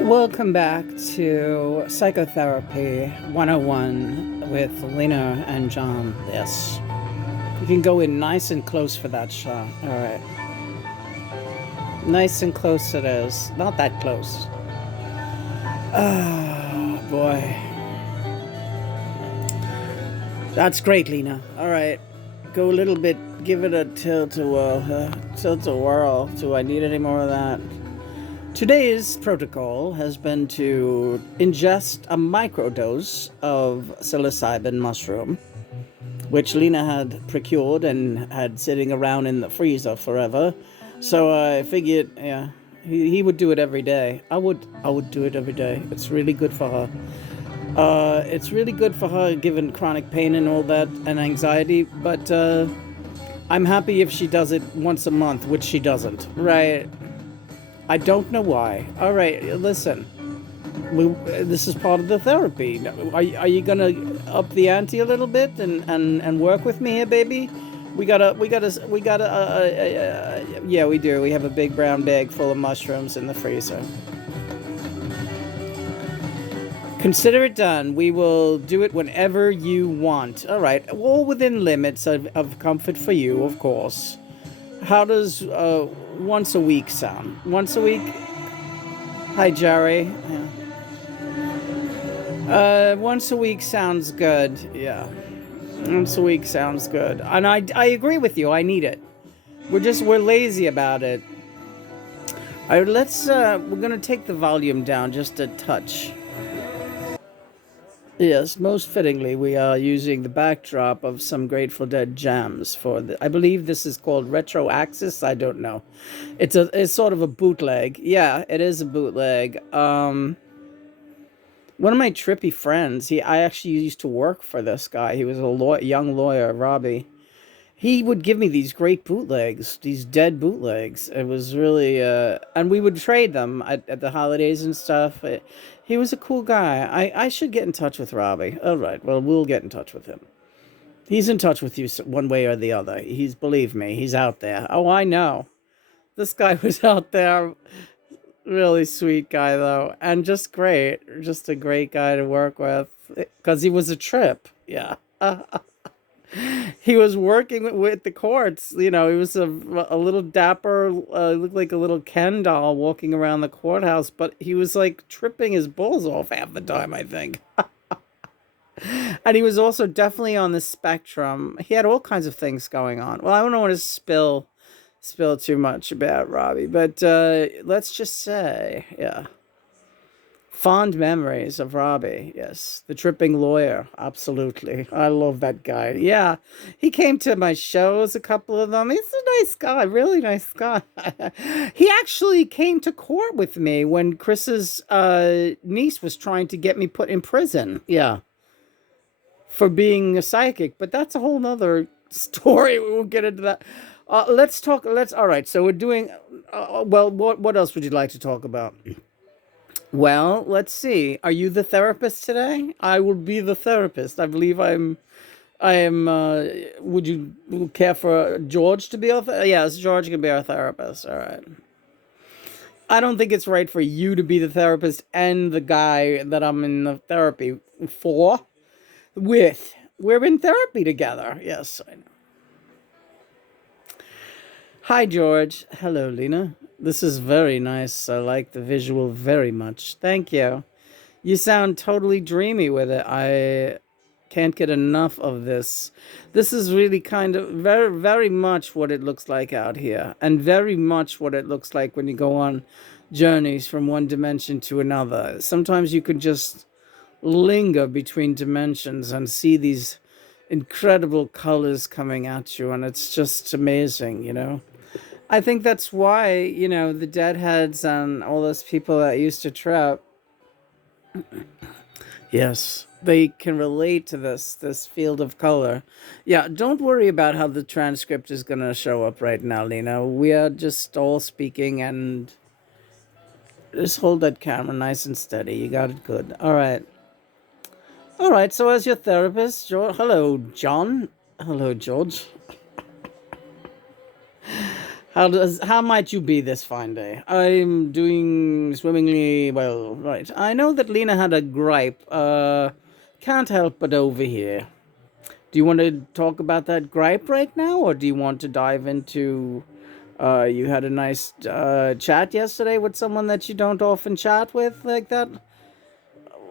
Welcome back to Psychotherapy 101 with Lena and John. Yes. You can go in nice and close for that shot. All right. Nice and close it is. Not that close. Oh, boy. That's great, Lena. All right. Go a little bit. Give it a tilt-a-whirl. Do I need any more of that? Today's protocol has been to ingest a microdose of psilocybin mushroom, which Lena had procured and had sitting around in the freezer forever. So I figured, yeah, he would do it every day. I would do it every day. It's really good for her. It's really good for her, given chronic pain and all that, and anxiety. But I'm happy if she does it once a month, which she doesn't. Right? I don't know why. All right, listen. This is part of the therapy. Are you gonna up the ante a little bit and work with me here, baby? Yeah, we do. We have a big brown bag full of mushrooms in the freezer. Consider it done. We will do it whenever you want. All right, all within limits of comfort for you, of course. How does once a week sound? Once a week? Hi, Jerry. Once a week sounds good. Yeah. Once a week sounds good. And I agree with you. I need it. We're lazy about it. All right, we're going to take the volume down just a touch. Yes, most fittingly, we are using the backdrop of some Grateful Dead jams I believe this is called Retro Axis. I don't know. It's sort of a bootleg. Yeah, it is a bootleg. One of my trippy friends, I actually used to work for this guy. He was a young lawyer, Robbie. He would give me these great bootlegs, these dead bootlegs. It was really, and we would trade them at the holidays and stuff. He was a cool guy. I should get in touch with Robbie. All right, well, we'll get in touch with him. He's in touch with you one way or the other. Believe me, he's out there. Oh, I know. This guy was out there. Really sweet guy, though. And just great. Just a great guy to work with. Because he was a trip. Yeah. He was working with the courts. You know, he was a little dapper, looked like a little Ken doll walking around the courthouse, but he was like tripping his balls off half the time, I think. And he was also definitely on the spectrum. He had all kinds of things going on. Well, I don't want to spill too much about Robbie, but let's just say, yeah. Fond memories of Robbie, yes. The tripping lawyer, absolutely. I love that guy. Yeah, he came to my shows, a couple of them. He's a nice guy, really nice guy. He actually came to court with me when Chris's niece was trying to get me put in prison. Yeah, for being a psychic, but that's a whole nother story. We won't get into that. All right, so we're doing, well, what else would you like to talk about? Well, let's see. Are you the therapist today? I will be the therapist. I believe I am, would you care for George to be our yes, George can be our therapist. All right. I don't think it's right for you to be the therapist and the guy that I'm in the therapy for with. We're in therapy together. Yes, I know. Hi, George. Hello, Lena. This is very nice. I like the visual very much. Thank you. You sound totally dreamy with it. I can't get enough of this. This is really kind of very, very much what it looks like out here, and very much what it looks like when you go on journeys from one dimension to another. Sometimes you can just linger between dimensions and see these incredible colors coming at you, and it's just amazing, you know? I think that's why, you know, the deadheads and all those people that used to trap, yes, they can relate to this field of color. Yeah, don't worry about how the transcript is going to show up right now, Lena. We are just all speaking, and just hold that camera nice and steady. You got it good. All right. All right, so as your therapist, hello, John. Hello, George. How might you be this fine day? I'm doing swimmingly well. Right. I know that Lena had a gripe. Can't help but overhear. Do you want to talk about that gripe right now, or do you want to dive into? You had a nice chat yesterday with someone that you don't often chat with like that.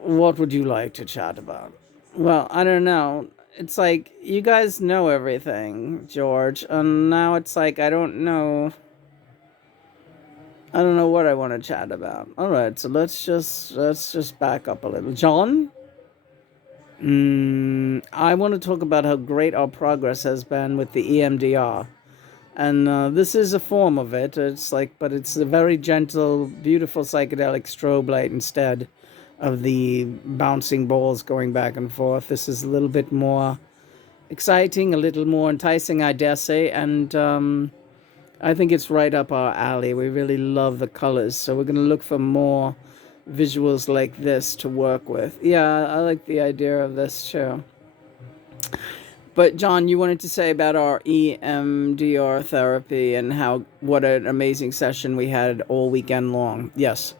What would you like to chat about? Well, I don't know. It's like you guys know everything, George, and now it's like I don't know. I don't know what I want to chat about. All right, so let's just back up a little. John, I want to talk about how great our progress has been with the EMDR. And this is a form of it. It's like, but it's a very gentle, beautiful psychedelic strobe light instead of the bouncing balls going back and forth. This is a little bit more exciting, a little more enticing, I dare say, and I think it's right up our alley. We really love the colors, so we're going to look for more visuals like this to work with. Yeah, I like the idea of this too. But John, you wanted to say about our EMDR therapy and how what an amazing session we had all weekend long. Yes.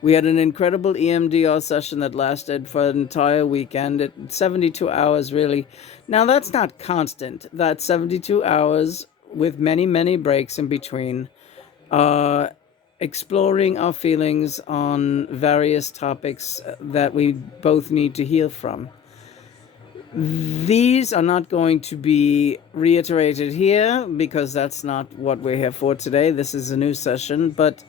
We had an incredible EMDR session that lasted for an entire weekend at 72 hours really. Now that's not constant. That's 72 hours with many, many breaks in between. Uh exploring our feelings on various topics that we both need to heal from. These are not going to be reiterated here because that's not what we're here for today. This is a new session, but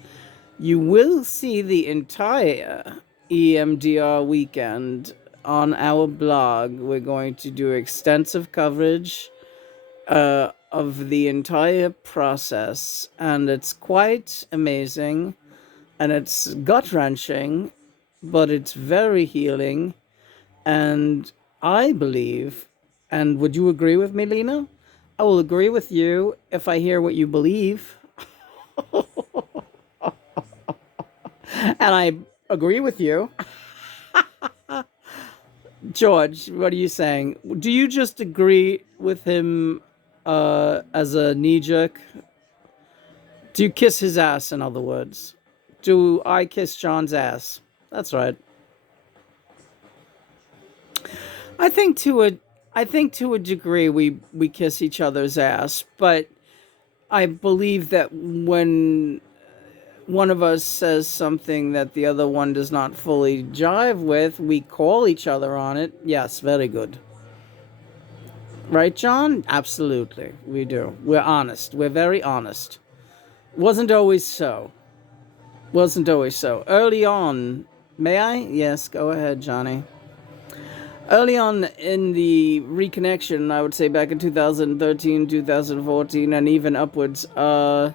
you will see the entire EMDR weekend on our blog. We're going to do extensive coverage of the entire process, and it's quite amazing, and it's gut wrenching, but it's very healing. And I believe, and would you agree with me, Lena? I will agree with you if I hear what you believe. And I agree with you. George, what are you saying? Do you just agree with him as a knee jerk? Do you kiss his ass, in other words? Do I kiss John's ass? That's right. I think to a I think to a degree we kiss each other's ass, but I believe that when one of us says something that the other one does not fully jive with, we call each other on it. Yes, very good. Right, John? Absolutely. We do. We're honest. We're very honest. Wasn't always so. Wasn't always so. Early on, may I? Yes, go ahead, Johnny. Early on in the reconnection, I would say back in 2013, 2014, and even upwards, I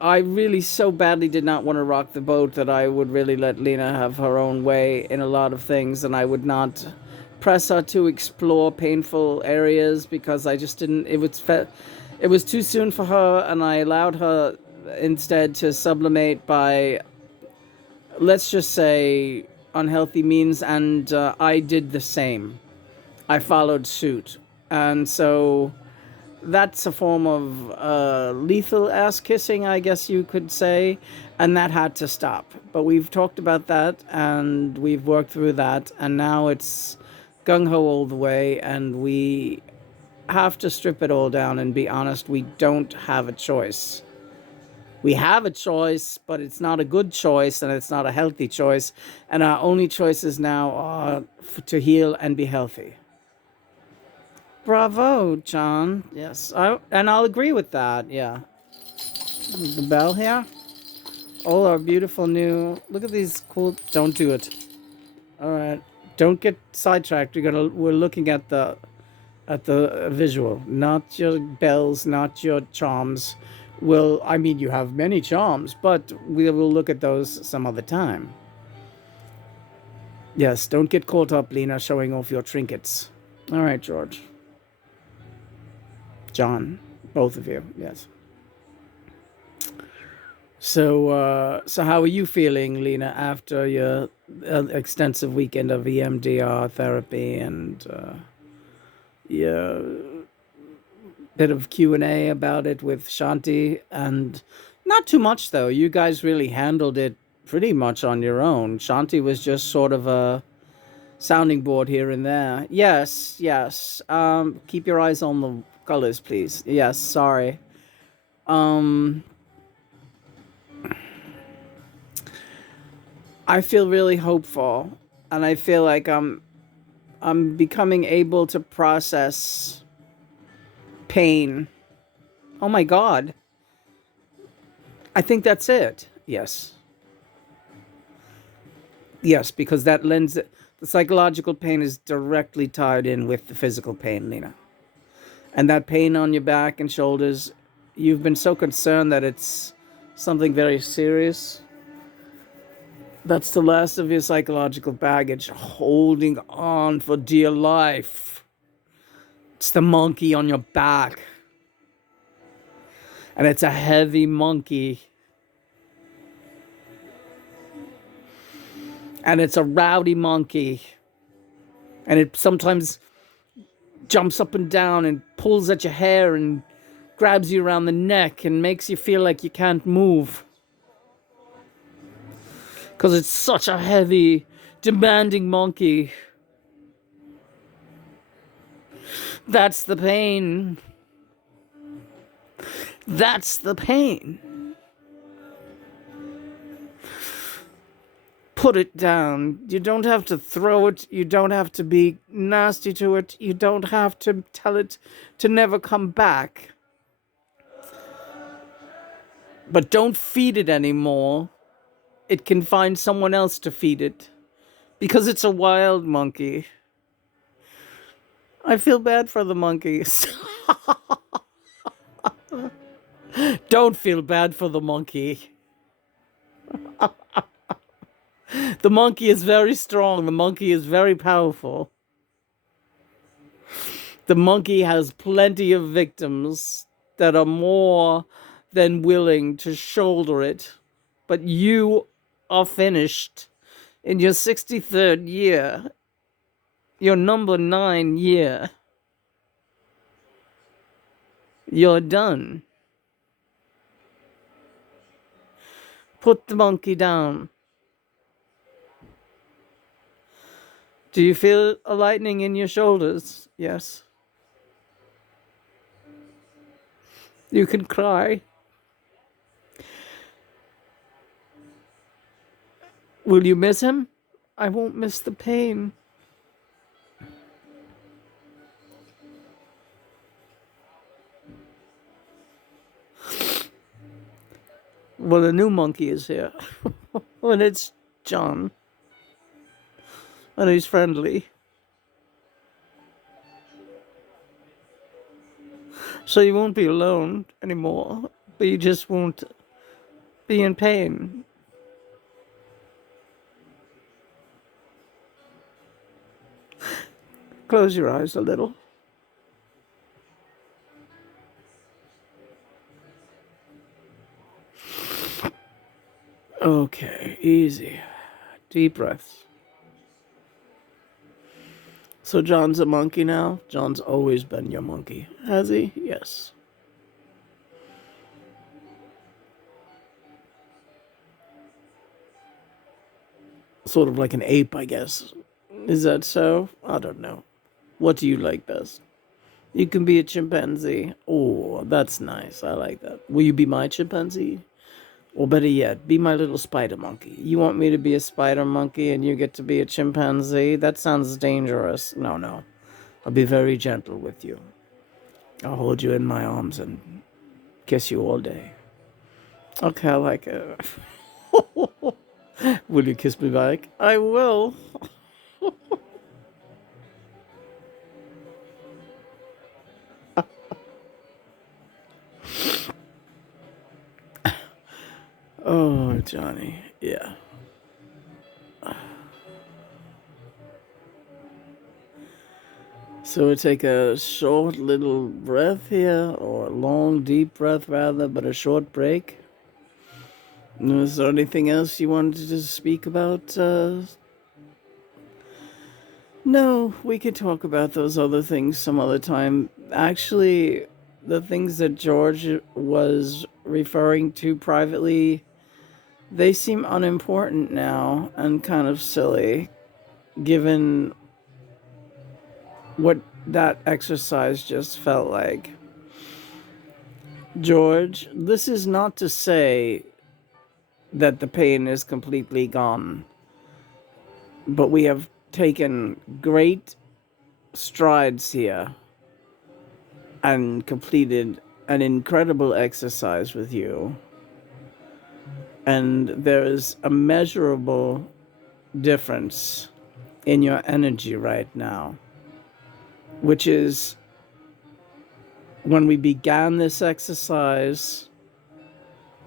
really so badly did not want to rock the boat that I would really let Lena have her own way in a lot of things, and I would not press her to explore painful areas because I just didn't. It was too soon for her, and I allowed her instead to sublimate by, let's just say, unhealthy means, and I did the same. I followed suit, and so that's a form of lethal ass kissing, I guess you could say, and that had to stop. But we've talked about that, and we've worked through that, and now it's gung ho all the way, and we have to strip it all down and be honest. We don't have a choice. We have a choice, but it's not a good choice, and it's not a healthy choice, and our only choices now are to heal and be healthy. Bravo, John. Yes, and I'll agree with that. Yeah, the bell here. All our beautiful new. Look at these cool. Don't do it. All right. Don't get sidetracked. We're looking at the visual, not your bells, not your charms. Well, I mean, you have many charms, but we will look at those some other time. Yes, don't get caught up, Lena, showing off your trinkets. All right, George. John, both of you, yes. So how are you feeling, Lena, after your extensive weekend of EMDR therapy and your bit of Q&A about it with Shanti, and not too much though. You guys really handled it pretty much on your own. Shanti was just sort of a sounding board here and there. Yes, yes. Keep your eyes on the colors, please. Yes, sorry. Um, I feel really hopeful, and I feel like I'm becoming able to process pain. Oh my God. I think that's it. Yes. Yes, because that lends the psychological pain is directly tied in with the physical pain, Lena. And that pain on your back and shoulders, you've been so concerned that it's something very serious. That's the last of your psychological baggage holding on for dear life. It's the monkey on your back. And it's a heavy monkey. And it's a rowdy monkey. And it sometimes jumps up and down and pulls at your hair and grabs you around the neck and makes you feel like you can't move. Because it's such a heavy, demanding monkey. That's the pain. That's the pain. Put it down. You don't have to throw it. You don't have to be nasty to it. You don't have to tell it to never come back. But don't feed it anymore. It can find someone else to feed it. Because it's a wild monkey. I feel bad for the monkeys. Don't feel bad for the monkey. The monkey is very strong. The monkey is very powerful. The monkey has plenty of victims that are more than willing to shoulder it. But you are finished in your 63rd year, your number 9 year. You're done. Put the monkey down. Do you feel a lightening in your shoulders? Yes. You can cry. Will you miss him? I won't miss the pain. Well, a new monkey is here. And it's John. And he's friendly. So you won't be alone anymore, but you just won't be in pain. Close your eyes a little. Okay, easy. Deep breaths. So John's a monkey now? John's always been your monkey. Has he? Yes. Sort of like an ape, I guess. Is that so? I don't know. What do you like best? You can be a chimpanzee. Oh, that's nice. I like that. Will you be my chimpanzee? Or better yet, be my little spider monkey. You want me to be a spider monkey and you get to be a chimpanzee? That sounds dangerous. No, no. I'll be very gentle with you. I'll hold you in my arms and kiss you all day. Okay, I like it. Will you kiss me back? I will. Oh, Johnny. Yeah. So we take a short little breath here, or a long, deep breath rather, but a short break. Is there anything else you wanted to speak about? No, we could talk about those other things some other time. Actually, the things that George was referring to privately, they seem unimportant now and kind of silly, given what that exercise just felt like. George, this is not to say that the pain is completely gone, but we have taken great strides here and completed an incredible exercise with you. And there is a measurable difference in your energy right now, which is when we began this exercise,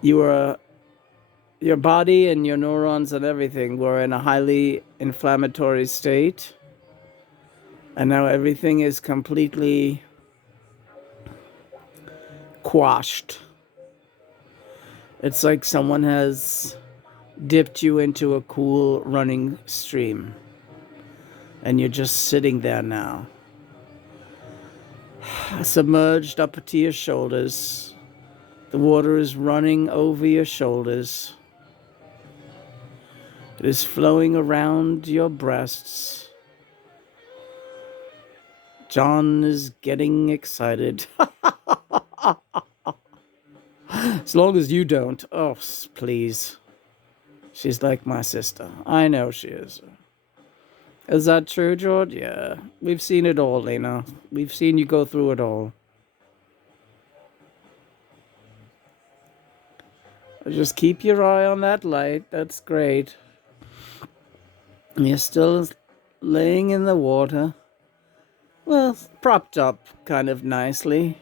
your body and your neurons and everything were in a highly inflammatory state. And now everything is completely quashed. It's like someone has dipped you into a cool running stream. And you're just sitting there now, submerged up to your shoulders. The water is running over your shoulders. It is flowing around your breasts. John is getting excited. As long as you don't. Oh, please. She's like my sister. I know she is. Is that true, George? Yeah. We've seen it all, Lena. We've seen you go through it all. Just keep your eye on that light. That's great. You're still laying in the water. Well, propped up kind of nicely.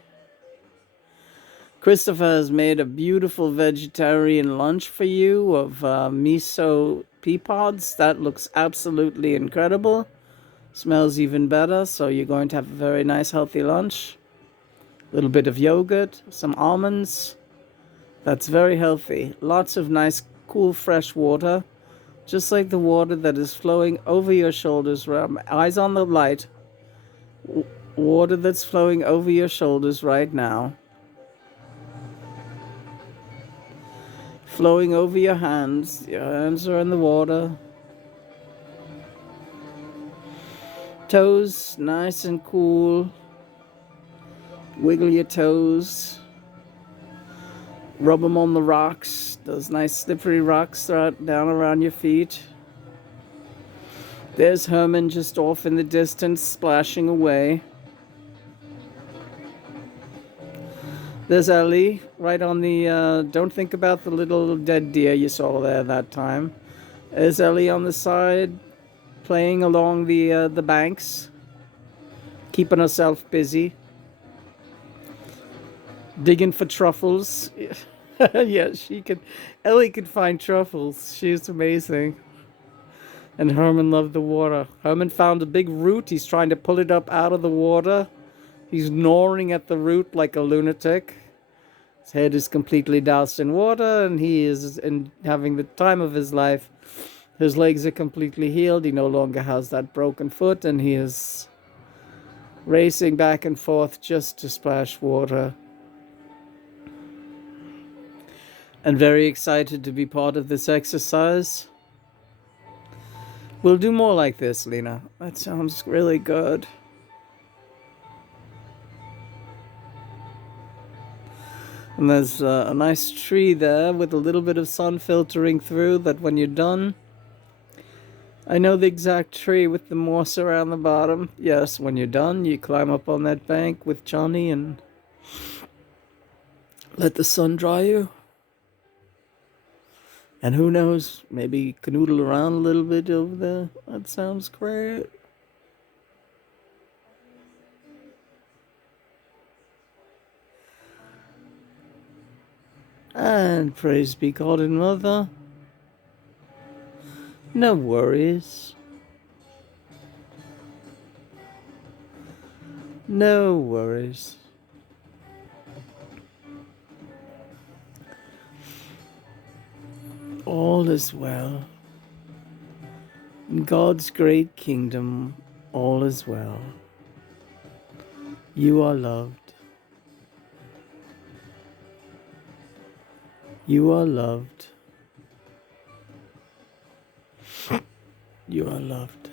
Christopher has made a beautiful vegetarian lunch for you of miso pea pods. That looks absolutely incredible. Smells even better, so you're going to have a very nice healthy lunch. A little bit of yogurt, some almonds. That's very healthy. Lots of nice, cool, fresh water. Just like the water that is flowing over your shoulders. Eyes on the light. Water that's flowing over your shoulders right now. Flowing over your hands. Your hands are in the water. Toes nice and cool. Wiggle your toes. Rub them on the rocks. Those nice slippery rocks down around your feet. There's Herman just off in the distance, splashing away. There's Ellie, right on the, don't think about the little dead deer you saw there that time. There's Ellie on the side, playing along the banks, keeping herself busy. Digging for truffles. Yeah, Ellie could find truffles. She's amazing. And Herman loved the water. Herman found a big root. He's trying to pull it up out of the water. He's gnawing at the root like a lunatic. His head is completely doused in water, and he is having the time of his life. His legs are completely healed. He no longer has that broken foot, and he is racing back and forth just to splash water. And very excited to be part of this exercise. We'll do more like this, Lena. That sounds really good. And there's a nice tree there with a little bit of sun filtering through that when you're done. I know the exact tree with the moss around the bottom. Yes, when you're done, you climb up on that bank with Johnny and let the sun dry you. And who knows, maybe canoodle around a little bit over there. That sounds great. And praise be God and Mother. No worries. No worries. All is well. In God's great kingdom, all is well. You are loved. You are loved. You are loved.